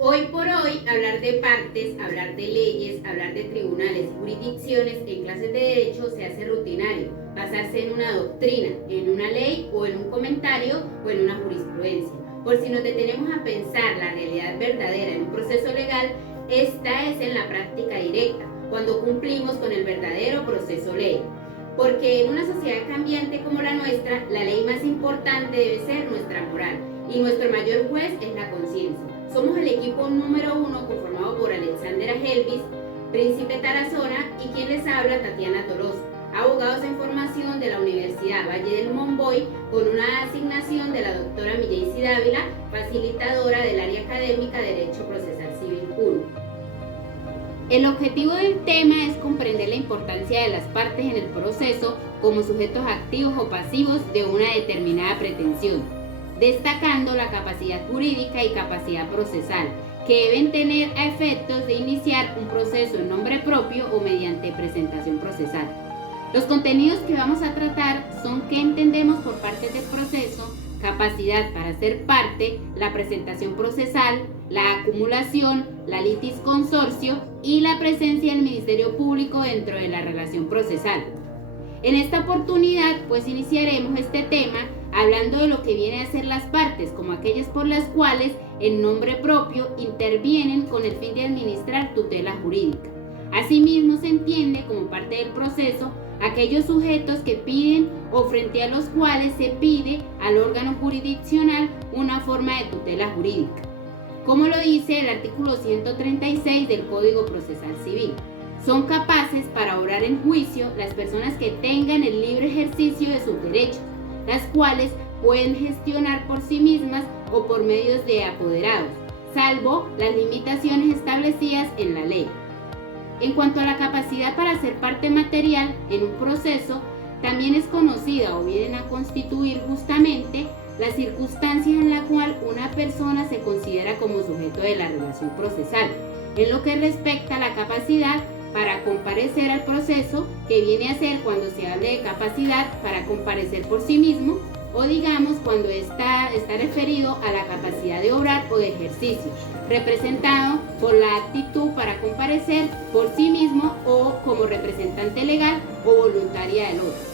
Hoy por hoy, hablar de partes, hablar de leyes, hablar de tribunales y jurisdicciones en clases de derecho se hace rutinario, basarse en una doctrina, en una ley o en un comentario o en una jurisprudencia. Por si nos detenemos a pensar la realidad verdadera en un proceso legal, esta es en la práctica directa, cuando cumplimos con el verdadero proceso ley. Porque en una sociedad cambiante como la nuestra, la ley más importante debe ser nuestra moral y nuestro mayor juez es la conciencia. Somos el equipo número 1 conformado por Alexandra Helvis, Príncipe Tarazona y quien les habla, Tatiana Torosa, abogados en formación de la Universidad Valle del Monboy con una asignación de la doctora Milleysi Dávila, facilitadora del área académica Derecho Procesal Civil 1. El objetivo del tema es comprender la importancia de las partes en el proceso como sujetos activos o pasivos de una determinada pretensión, destacando la capacidad jurídica y capacidad procesal, que deben tener a efectos de iniciar un proceso en nombre propio o mediante presentación procesal. Los contenidos que vamos a tratar son qué entendemos por parte del proceso, capacidad para ser parte, la presentación procesal, la acumulación, la litis consorcio y la presencia del Ministerio Público dentro de la relación procesal. En esta oportunidad, pues iniciaremos este tema hablando de lo que viene a ser las partes, como aquellas por las cuales en nombre propio intervienen con el fin de administrar tutela jurídica. Asimismo, se entiende como parte del proceso aquellos sujetos que piden o frente a los cuales se pide al órgano jurisdiccional una forma de tutela jurídica, como lo dice el artículo 136 del Código Procesal Civil. Son capaces para obrar en juicio las personas que tengan el libre ejercicio de sus derechos, las cuales pueden gestionar por sí mismas o por medios de apoderados, salvo las limitaciones establecidas en la ley. En cuanto a la capacidad para ser parte material en un proceso, también es conocida o vienen a constituir justamente la circunstancia en la cual una persona se considera como sujeto de la relación procesal, en lo que respecta a la capacidad para comparecer al proceso, que viene a ser cuando se hable de capacidad para comparecer por sí mismo, o digamos cuando está referido a la capacidad de obrar o de ejercicio, representado por la actitud para comparecer por sí mismo o como representante legal o voluntaria del otro.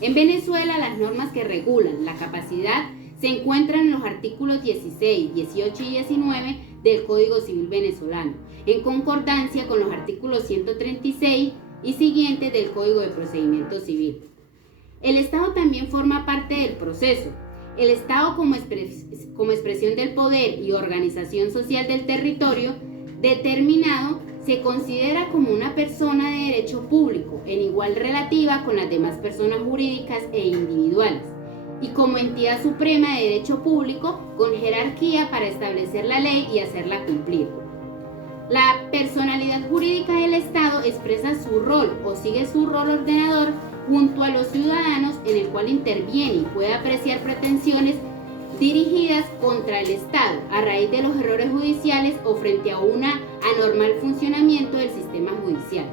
En Venezuela, las normas que regulan la capacidad se encuentran en los artículos 16, 18 y 19 del Código Civil venezolano, en concordancia con los artículos 136 y siguientes del Código de Procedimiento Civil. El Estado también forma parte del proceso. El Estado, como expresión del poder y organización social del territorio determinado, se considera como una persona de derecho público en igual relativa con las demás personas jurídicas e individuales, y como entidad suprema de derecho público con jerarquía para establecer la ley y hacerla cumplir. La personalidad jurídica del Estado expresa su rol o sigue su rol ordenador junto a los ciudadanos, en el cual interviene y puede apreciar pretensiones dirigidas contra el Estado a raíz de los errores judiciales o frente a un anormal funcionamiento del sistema judicial.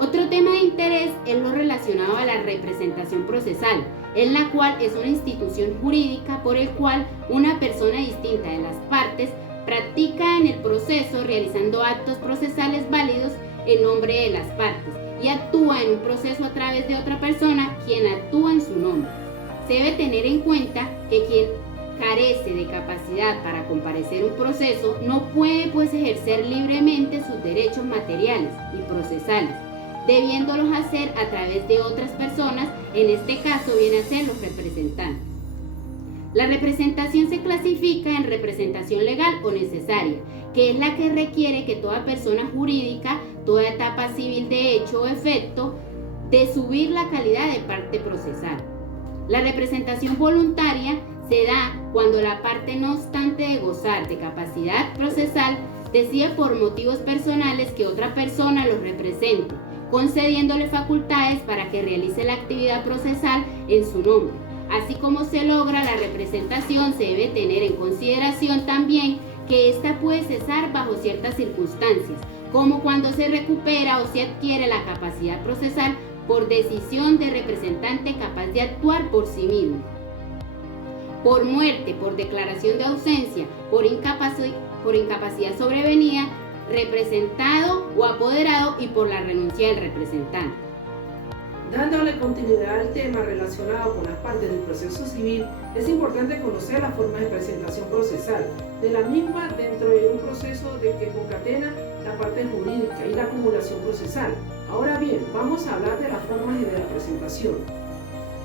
Otro tema de interés es lo relacionado a la representación procesal, en la cual es una institución jurídica por el cual una persona distinta de las partes practica en el proceso realizando actos procesales válidos en nombre de las partes y actúa en un proceso a través de otra persona quien actúa en su nombre. Se debe tener en cuenta que quien carece de capacidad para comparecer en un proceso no puede ejercer libremente sus derechos materiales y procesales, debiéndolos hacer a través de otras personas, en este caso vienen a ser los representantes. La representación se clasifica en representación legal o necesaria, que es la que requiere que toda persona jurídica, toda etapa civil de hecho o efecto, de subir la calidad de parte procesal. La representación voluntaria se da cuando la parte, no obstante de gozar de capacidad procesal, decide por motivos personales que otra persona los represente, concediéndole facultades para que realice la actividad procesal en su nombre. Así como se logra la representación, se debe tener en consideración también que ésta puede cesar bajo ciertas circunstancias, como cuando se recupera o se adquiere la capacidad procesal por decisión del representante capaz de actuar por sí mismo. Por muerte, por declaración de ausencia, por por incapacidad sobrevenida, representado o apoderado y por la renuncia del representante. Dándole continuidad al tema relacionado con las partes del proceso civil, es importante conocer las formas de presentación procesal de la misma dentro de un proceso de que concatena la parte jurídica y la acumulación procesal. Ahora bien, vamos a hablar de las formas de la presentación.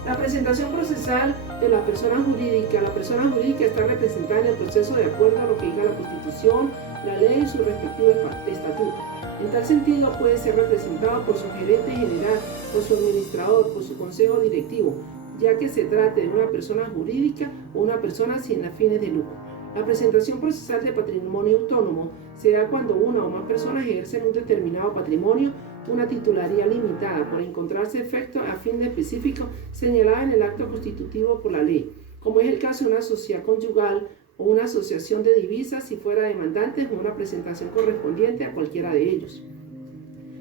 La presentación procesal de la persona jurídica está representada en el proceso de acuerdo a lo que diga la Constitución, la ley y su respectivo estatuto. En tal sentido, puede ser representado por su gerente general, por su administrador, por su consejo directivo, ya que se trate de una persona jurídica o una persona sin fines de lucro. La presentación procesal de patrimonio autónomo se da cuando una o más personas ejercen un determinado patrimonio, una titularidad limitada, por encontrarse efecto a fin específico señalada en el acto constitutivo por la ley, como es el caso de una sociedad conyugal o una asociación de divisas si fuera demandante o una presentación correspondiente a cualquiera de ellos.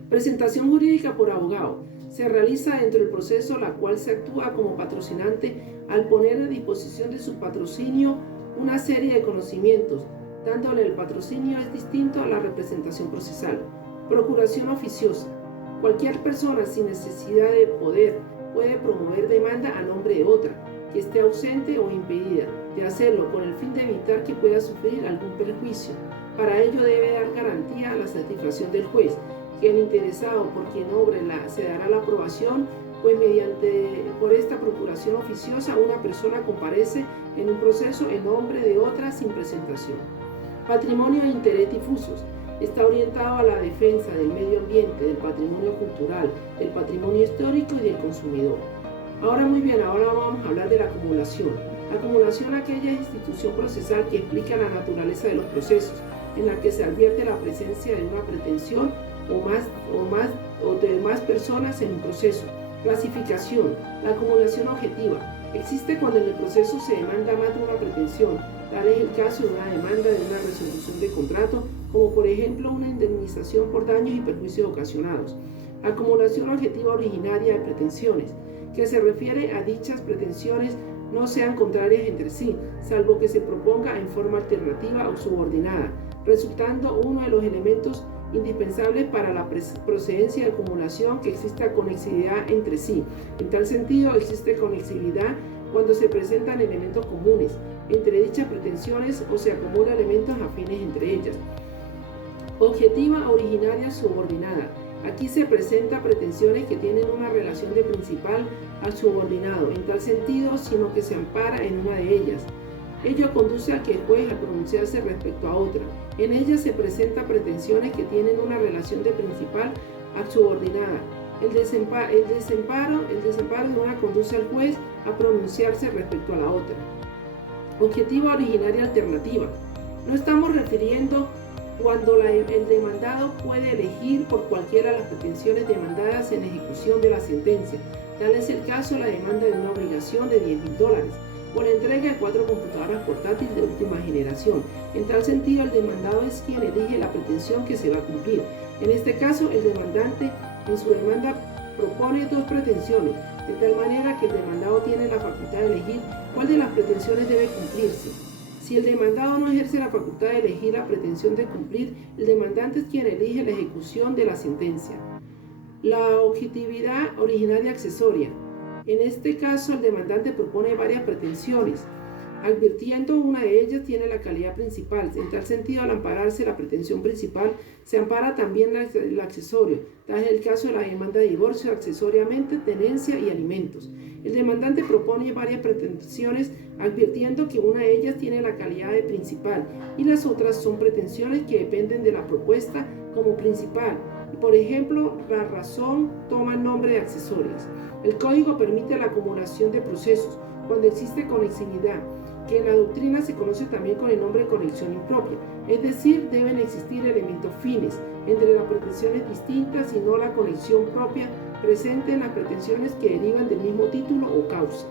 Presentación jurídica por abogado. Se realiza dentro del proceso la cual se actúa como patrocinante al poner a disposición de su patrocinio una serie de conocimientos. Dándole el patrocinio es distinto a la representación procesal. Procuración oficiosa. Cualquier persona sin necesidad de poder puede promover demanda a nombre de otra, que esté ausente o impedida de hacerlo con el fin de evitar que pueda sufrir algún perjuicio. Para ello debe dar garantía a la satisfacción del juez, que el interesado por quien obre se dará la aprobación, pues por esta procuración oficiosa una persona comparece en un proceso en nombre de otra sin presentación. Patrimonio de interés difusos. Está orientado a la defensa del medio ambiente, del patrimonio cultural, del patrimonio histórico y del consumidor. Ahora muy bien, ahora vamos a hablar de la acumulación. La acumulación es aquella institución procesal que explica la naturaleza de los procesos, en la que se advierte la presencia de una pretensión o de más personas en un proceso. Clasificación. La acumulación objetiva. Existe cuando en el proceso se demanda más de una pretensión. Tal es el caso de una demanda de una resolución de contrato, como por ejemplo una indemnización por daños y perjuicios ocasionados. Acumulación objetiva originaria de pretensiones, que se refiere a dichas pretensiones no sean contrarias entre sí, salvo que se proponga en forma alternativa o subordinada, resultando uno de los elementos indispensables para la procedencia de acumulación que exista conexibilidad entre sí. En tal sentido, existe conexibilidad cuando se presentan elementos comunes entre dichas pretensiones o se acumulan elementos afines entre ellas. Objetiva originaria subordinada. Aquí se presentan pretensiones que tienen una relación de principal al subordinado, en tal sentido, sino que se ampara en una de ellas. Ello conduce a que el juez, al pronunciarse respecto a otra, en ella se presentan pretensiones que tienen una relación de principal a subordinada. El desemparo de una conduce al juez a pronunciarse respecto a la otra. Objetiva originaria alternativa. No estamos refiriendo cuando el demandado puede elegir por cualquiera de las pretensiones demandadas en ejecución de la sentencia. Tal es el caso de la demanda de una obligación de $10,000 por la entrega de 4 computadoras portátiles de última generación. En tal sentido, el demandado es quien elige la pretensión que se va a cumplir. En este caso, el demandante en su demanda propone 2 pretensiones, de tal manera que el demandado tiene la facultad de elegir cuál de las pretensiones debe cumplirse. Si el demandado no ejerce la facultad de elegir la pretensión de cumplir, el demandante es quien elige la ejecución de la sentencia. La objetividad originaria accesoria. En este caso, el demandante propone varias pretensiones, advirtiendo una de ellas tiene la calidad principal. En tal sentido, al ampararse la pretensión principal, se ampara también el accesorio. Tal es el caso de la demanda de divorcio, accesoriamente tenencia y alimentos. El demandante propone varias pretensiones, advirtiendo que una de ellas tiene la calidad de principal y las otras son pretensiones que dependen de la propuesta como principal. Por ejemplo, la razón toma el nombre de accesorias. El código permite la acumulación de procesos cuando existe conexibilidad, que en la doctrina se conoce también con el nombre de conexión impropia, es decir, deben existir elementos fines entre las pretensiones distintas y no la conexión propia presente en las pretensiones que derivan del mismo título o causa.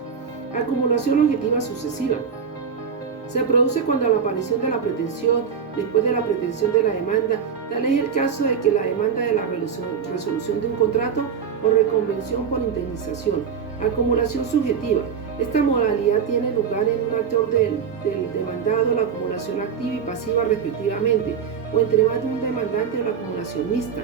Acumulación objetiva sucesiva. Se produce cuando a la aparición de la pretensión, después de la pretensión de la demanda, tal es el caso de que la demanda de la resolución de un contrato o reconvención por indemnización, Acumulación subjetiva. Esta modalidad tiene lugar en un actor del demandado, la acumulación activa y pasiva respectivamente, o entre más de un demandante o la acumulación mixta.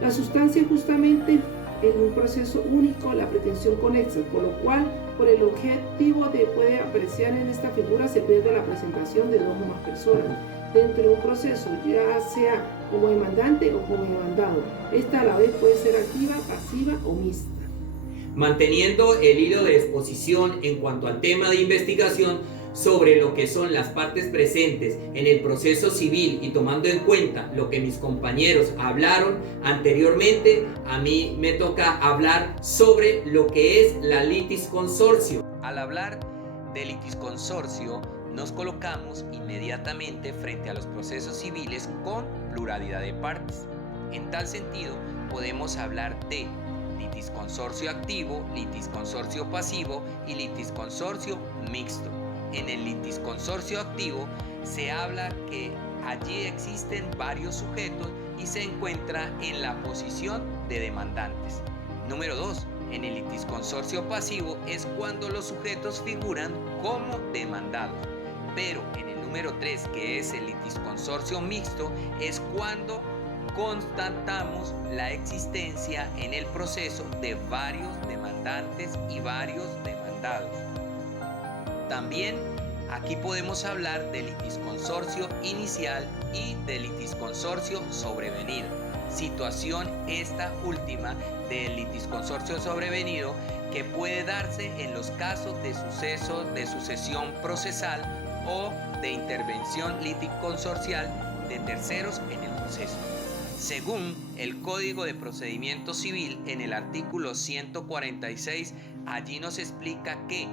La sustancia es justamente en un proceso único la pretensión conexa, por lo cual por el objetivo de puede apreciar en esta figura se pierde la presentación de dos o más personas dentro de un proceso, ya sea como demandante o como demandado. Esta a la vez puede ser activa, pasiva o mixta. Manteniendo el hilo de exposición en cuanto al tema de investigación sobre lo que son las partes presentes en el proceso civil y tomando en cuenta lo que mis compañeros hablaron anteriormente, a mí me toca hablar sobre lo que es la litis consortio. Al hablar de litis consortio, nos colocamos inmediatamente frente a los procesos civiles con pluralidad de partes. En tal sentido, podemos hablar de litis consortio activo, litis consortio pasivo y litis consortio mixto. En el litis consortio activo se habla que allí existen varios sujetos y se encuentra en la posición de demandantes. Número 2. En el litis consortio pasivo es cuando los sujetos figuran como demandados. Pero en el número 3, que es el litis consortio mixto, es cuando constatamos la existencia en el proceso de varios demandantes y varios demandados. También aquí podemos hablar de litis consortio inicial y de litis consortio sobrevenido. Situación esta última del litis consortio sobrevenido que puede darse en los casos de suceso de sucesión procesal o de intervención litisconsorcial de terceros en el proceso. Según el Código de Procedimiento Civil, en el artículo 146, allí nos explica que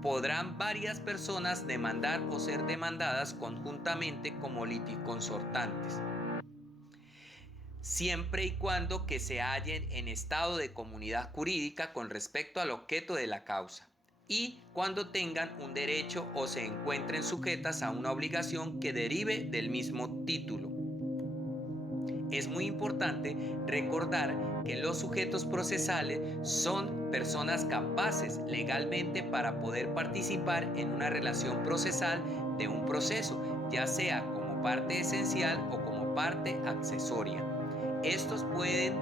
podrán varias personas demandar o ser demandadas conjuntamente como litisconsortantes, siempre y cuando que se hallen en estado de comunidad jurídica con respecto al objeto de la causa y cuando tengan un derecho o se encuentren sujetas a una obligación que derive del mismo título. Es muy importante recordar que los sujetos procesales son personas capaces legalmente para poder participar en una relación procesal de un proceso, ya sea como parte esencial o como parte accesoria. Estos pueden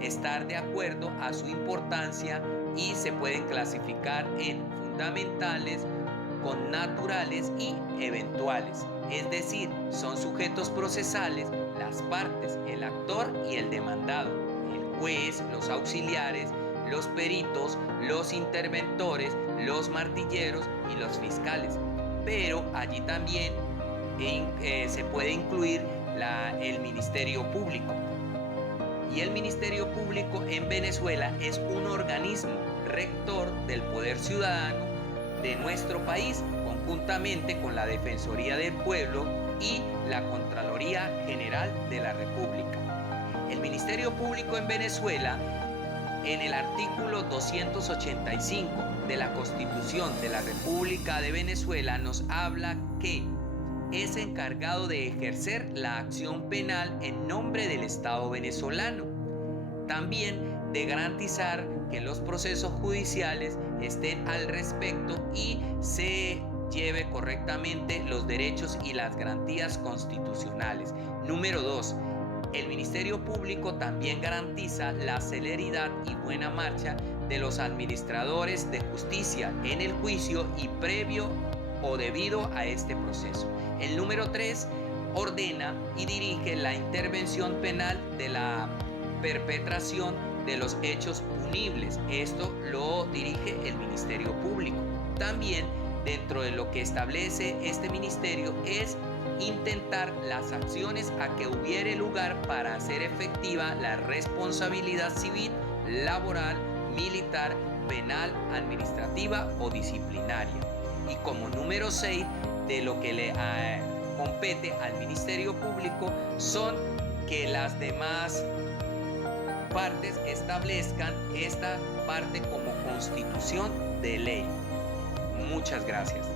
estar de acuerdo a su importancia y se pueden clasificar en fundamentales, connaturales y eventuales. Es decir, son sujetos procesales las partes, el actor y el demandado, el juez, los auxiliares, los peritos, los interventores, los martilleros y los fiscales. Pero allí también se puede incluir el Ministerio Público. Y el Ministerio Público en Venezuela es un organismo rector del poder ciudadano de nuestro país, conjuntamente con la Defensoría del Pueblo y la Contraloría General de la República. El Ministerio Público en Venezuela, en el artículo 285 de la Constitución de la República de Venezuela, nos habla que es encargado de ejercer la acción penal en nombre del Estado venezolano. También de garantizar que los procesos judiciales estén al respecto y se lleve correctamente los derechos y las garantías constitucionales. Número 2. El Ministerio Público también garantiza la celeridad y buena marcha de los administradores de justicia en el juicio y previo o debido a este proceso. El número 3. Ordena y dirige la intervención penal de la perpetración de los hechos punibles. Esto lo dirige el Ministerio Público. También dentro de lo que establece este ministerio es intentar las acciones a que hubiere lugar para hacer efectiva la responsabilidad civil, laboral, militar, penal, administrativa o disciplinaria. Y como número 6 de lo que le compete al Ministerio Público son que las demás partes establezcan esta parte como constitución de ley. Muchas gracias.